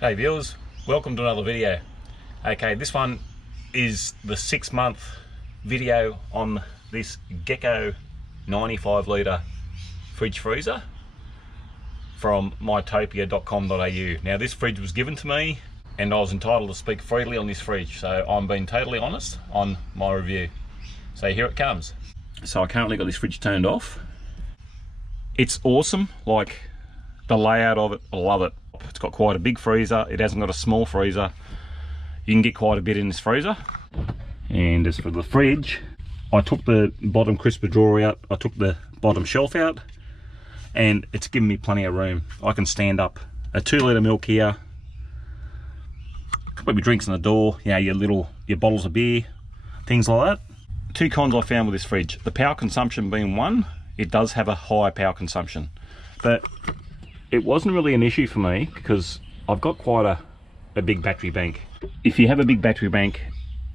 Hey viewers, welcome to another video. Okay, this one is the 6-month video on this Gecko 95 litre fridge freezer from mytopia.com.au. Now this fridge was given to me and I was entitled to speak freely on this fridge, so I'm being totally honest on my review. So here it comes. So I currently got this fridge turned off. It's awesome, like the layout of it, I love it. It's got quite a big freezer, it hasn't got a small freezer. You can get quite a bit in this freezer. And as for the fridge, I took the bottom crisper drawer out, I took the bottom shelf out, and it's given me plenty of room. I can stand up a 2 litre milk here, put my drinks on the door, you know, your bottles of beer, things like that. 2 cons I found with this fridge, the power consumption being one, it does have a high power consumption, but it wasn't really an issue for me because I've got quite a big battery bank. If you have a big battery bank,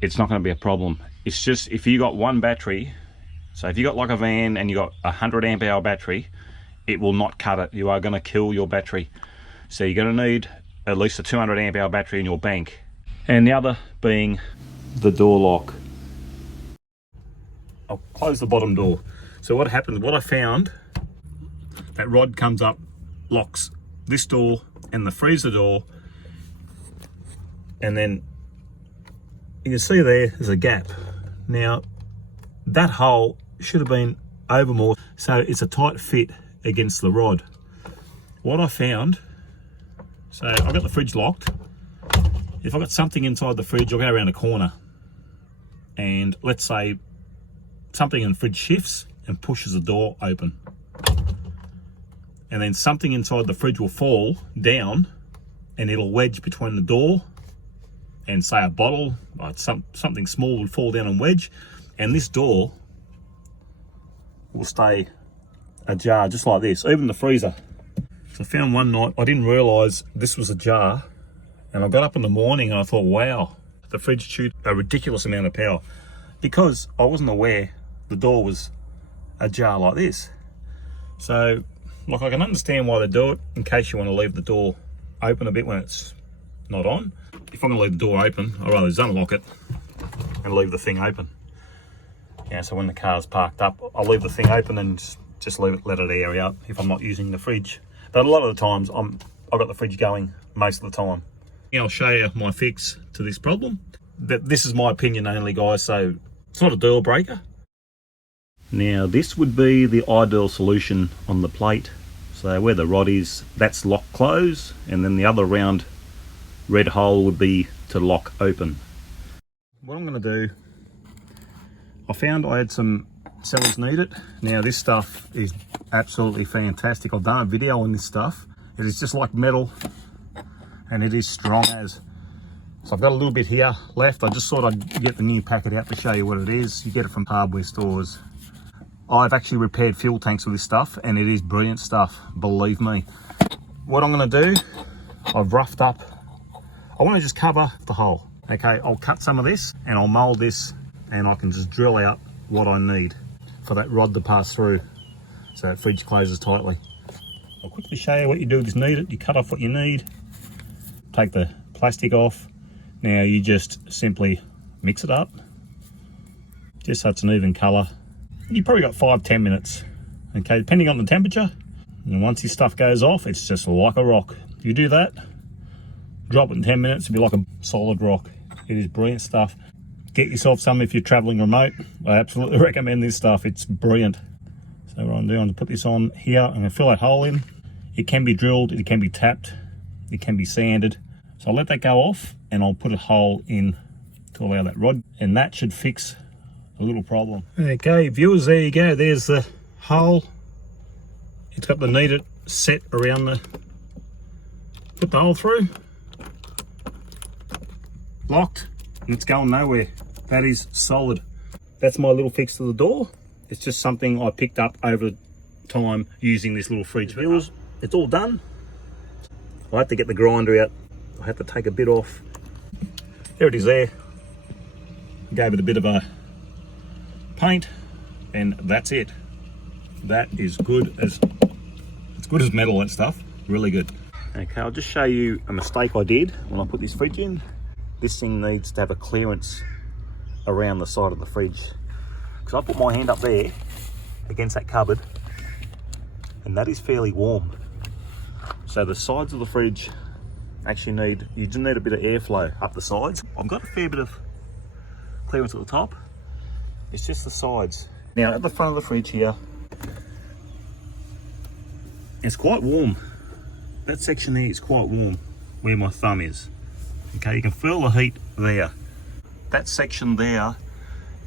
it's not going to be a problem. It's just if you got one battery, so if you got like a van and you got a 100 amp hour battery, it will not cut it. You are going to kill your battery. So you're going to need at least a 200 amp hour battery in your bank. And the other being the door lock. I'll close the bottom door. So what happens, what I found, that rod comes up, locks this door and the freezer door, and then you can see there's a gap. Now that hole should have been over more, so it's a tight fit against the rod. What I found, so I've got the fridge locked. If I've got something inside the fridge, I'll go around a corner and let's say something in the fridge shifts and pushes the door open, and then something inside the fridge will fall down and it'll wedge between the door and say a bottle, something small would fall down and wedge, and this door will stay ajar just like this, even the freezer. So I found one night, I didn't realise this was ajar, and I got up in the morning and I thought, wow, the fridge chewed a ridiculous amount of power because I wasn't aware the door was ajar like this. So like, I can understand why they do it, in case you want to leave the door open a bit when it's not on. If I'm going to leave the door open, I'd rather just unlock it and leave the thing open. Yeah, so when the car's parked up, I'll leave the thing open and just leave it, let it air out if I'm not using the fridge. But a lot of the times, I've got the fridge going most of the time. I'll show you my fix to this problem. This is my opinion only, guys, so it's not a deal breaker. Now this would be the ideal solution on the plate. So where the rod is, that's lock close, and then the other round red hole would be to lock open. What I'm going to do, I found I had some sellers need it. Now this stuff is absolutely fantastic. I've done a video on this stuff. It is just like metal and it is strong as. So I've got a little bit here left. I just thought I'd get the new packet out to show you what it is. You get it from hardware stores. I've actually repaired fuel tanks with this stuff and it is brilliant stuff, believe me. What I'm going to do, I've roughed up, I want to just cover the hole. Okay, I'll cut some of this and I'll mold this and I can just drill out what I need for that rod to pass through so that fridge closes tightly. I'll quickly show you what you do with this need. You cut off what you need, take the plastic off. Now you just simply mix it up, just so it's an even colour. You've probably got 5-10 minutes, okay, depending on the temperature. And once this stuff goes off, it's just like a rock. You do that, drop it in 10 minutes, it'll be like a solid rock. It is brilliant stuff. Get yourself some if you're traveling remote. I absolutely recommend this stuff, it's brilliant. So what I'm doing is put this on here, I'm gonna fill that hole in. It can be drilled, it can be tapped, it can be sanded. So I'll let that go off and I'll put a hole in to allow that rod, and that should fix a little problem. Okay viewers, there you go, there's the hole. It's got the needle set around the, put the hole through, locked, and it's going nowhere. That is solid. That's my little fix to the door. It's just something I picked up over time using this little fridge. Viewers, it's all done. I have to get the grinder out, I have to take a bit off. There it is there. Gave it a bit of a paint and that's it. That is good as, it's good as metal, that stuff, really good. Okay, I'll just show you a mistake I did when I put this fridge in. This thing needs to have a clearance around the side of the fridge. Because I put my hand up there against that cupboard and that is fairly warm. So the sides of the fridge actually you just need a bit of airflow up the sides. I've got a fair bit of clearance at the top. It's just the sides. Now at the front of the fridge here, it's quite warm. That section there is quite warm, where my thumb is. Okay, you can feel the heat there. That section there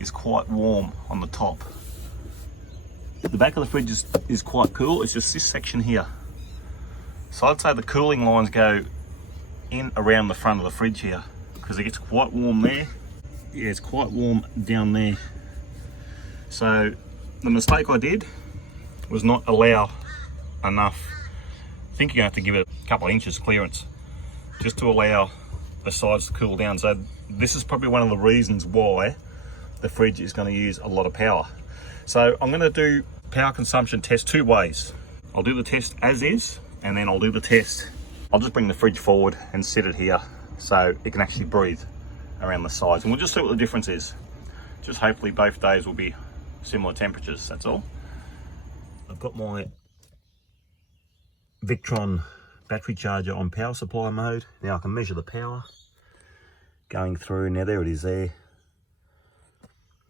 is quite warm on the top. The back of the fridge is quite cool. It's just this section here. So I'd say the cooling lines go in around the front of the fridge here, because it gets quite warm there. Yeah, it's quite warm down there. So the mistake I did was not allow enough. I think you have to give it a couple of inches clearance just to allow the sides to cool down. So this is probably one of the reasons why the fridge is going to use a lot of power. So I'm going to do power consumption test two ways. I'll do the test as is, and then I'll do the test. I'll just bring the fridge forward and sit it here so it can actually breathe around the sides, and we'll just see what the difference is. Just hopefully both days will be similar temperatures, that's all. I've got my Victron battery charger on power supply mode. Now I can measure the power going through. Now there it is there.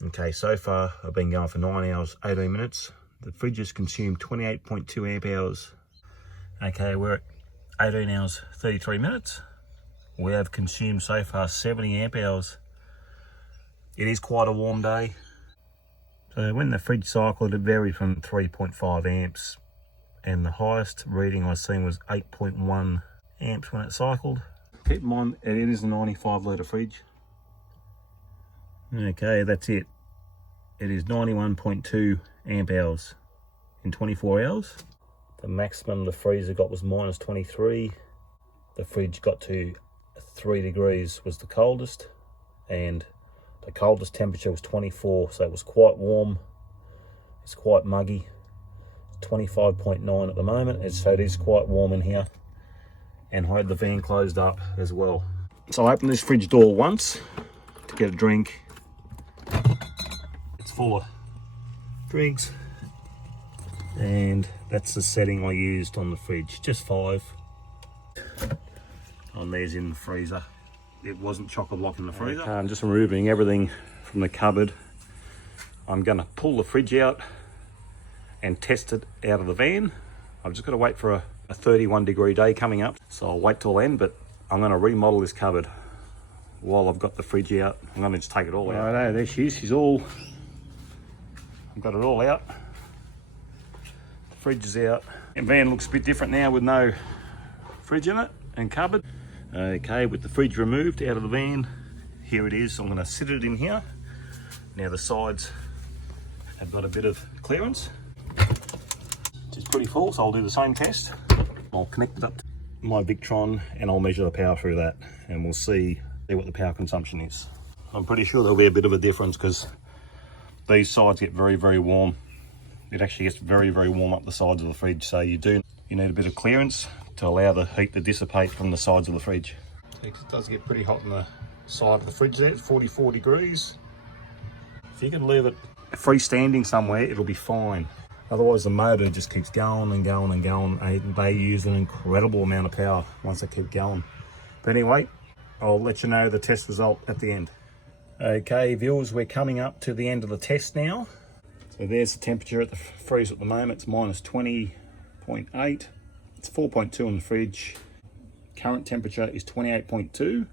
Okay, so far I've been going for 9 hours 18 minutes. The fridge has consumed 28.2 amp hours. Okay, we're at 18 hours 33 minutes. We have consumed so far 70 amp hours. It is quite a warm day. So when the fridge cycled, it varied from 3.5 amps, and the highest reading I seen was 8.1 amps when it cycled. Keep in mind, it is a 95 litre fridge. Okay, that's it. It is 91.2 amp hours in 24 hours. The maximum the freezer got was minus 23. The fridge got to 3 degrees was the coldest, and the coldest temperature was 24, so it was quite warm. It's quite muggy. 25.9 at the moment, so it is quite warm in here. And I had the van closed up as well. So I opened this fridge door once to get a drink. It's full of drinks, and that's the setting I used on the fridge, just 5. And there's in the freezer. It wasn't chock-a-block in the freezer. Okay, I'm just removing everything from the cupboard. I'm gonna pull the fridge out and test it out of the van. I've just got to wait for a 31 degree day coming up, so I'll wait till then, but I'm going to remodel this cupboard while I've got the fridge out. I'm going to just take it all out. Righto, there she is. I've got it all out. The fridge is out. The van looks a bit different now with no fridge in it and cupboard. Okay, with the fridge removed out of the van, here it is. I'm going to sit it in here. Now the sides have got a bit of clearance. It's pretty full, so I'll do the same test. I'll connect it up to my Victron and I'll measure the power through that, and we'll see what the power consumption is. I'm pretty sure there'll be a bit of a difference because these sides get very, very warm. It actually gets very, very warm up the sides of the fridge, so you need a bit of clearance to allow the heat to dissipate from the sides of the fridge. It does get pretty hot on the side of the fridge there. It's 44 degrees. If you can leave it freestanding somewhere, it'll be fine. Otherwise the motor just keeps going and going and going, and they use an incredible amount of power once they keep going. But anyway, I'll let you know the test result at the end. Okay viewers, we're coming up to the end of the test now. So there's the temperature at the freezer at the moment. It's minus 20.8. It's 4.2 on the fridge. Current temperature is 28.2.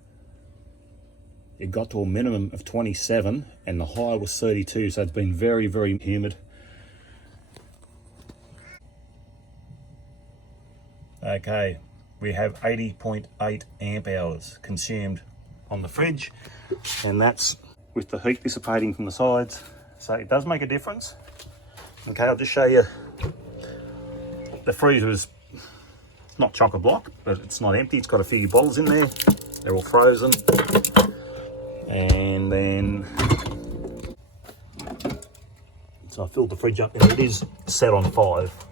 It got to a minimum of 27 and the high was 32, so it's been very, very humid. Okay, we have 80.8 amp hours consumed on the fridge, and that's with the heat dissipating from the sides, so it does make a difference. Okay, I'll just show you. The freezer is not chock-a-block, but it's not empty. It's got a few bottles in there. They're all frozen. And then, so I filled the fridge up and it is set on 5,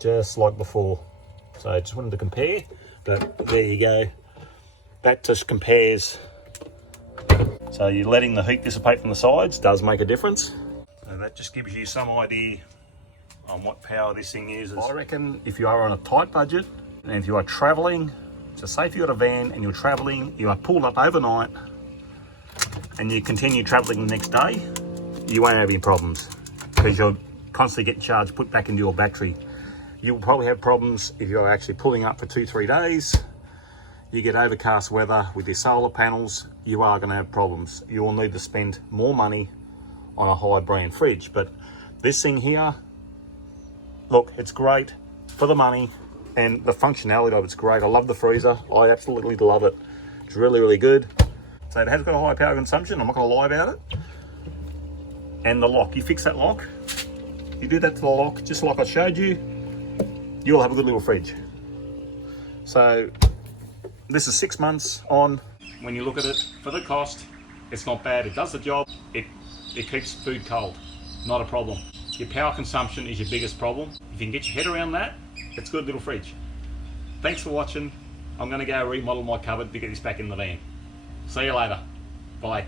just like before. So I just wanted to compare. But there you go. That just compares. So you're letting the heat dissipate from the sides does make a difference. So that just gives you some idea on what power this thing uses. I reckon if you are on a tight budget and if you are traveling, so say if you've got a van and you're traveling, you are pulled up overnight and you continue traveling the next day, you won't have any problems because you're constantly getting charged, put back into your battery. You'll probably have problems if you're actually pulling up for 2-3 days. You get overcast weather with your solar panels, you are going to have problems. You will need to spend more money on a high brand fridge. But this thing here, look, it's great for the money and the functionality of it's great. I love the freezer. I absolutely love it. It's really, really good. So it has got a high power consumption. I'm not going to lie about it. And the lock, you fix that lock. You do that to the lock, just like I showed you, you'll have a good little fridge. So this is 6 months on. When you look at it, for the cost, it's not bad. It does the job. It keeps food cold, not a problem. Your power consumption is your biggest problem. If you can get your head around that, it's a good little fridge. Thanks for watching. I'm gonna go remodel my cupboard to get this back in the van. See you later. Bye.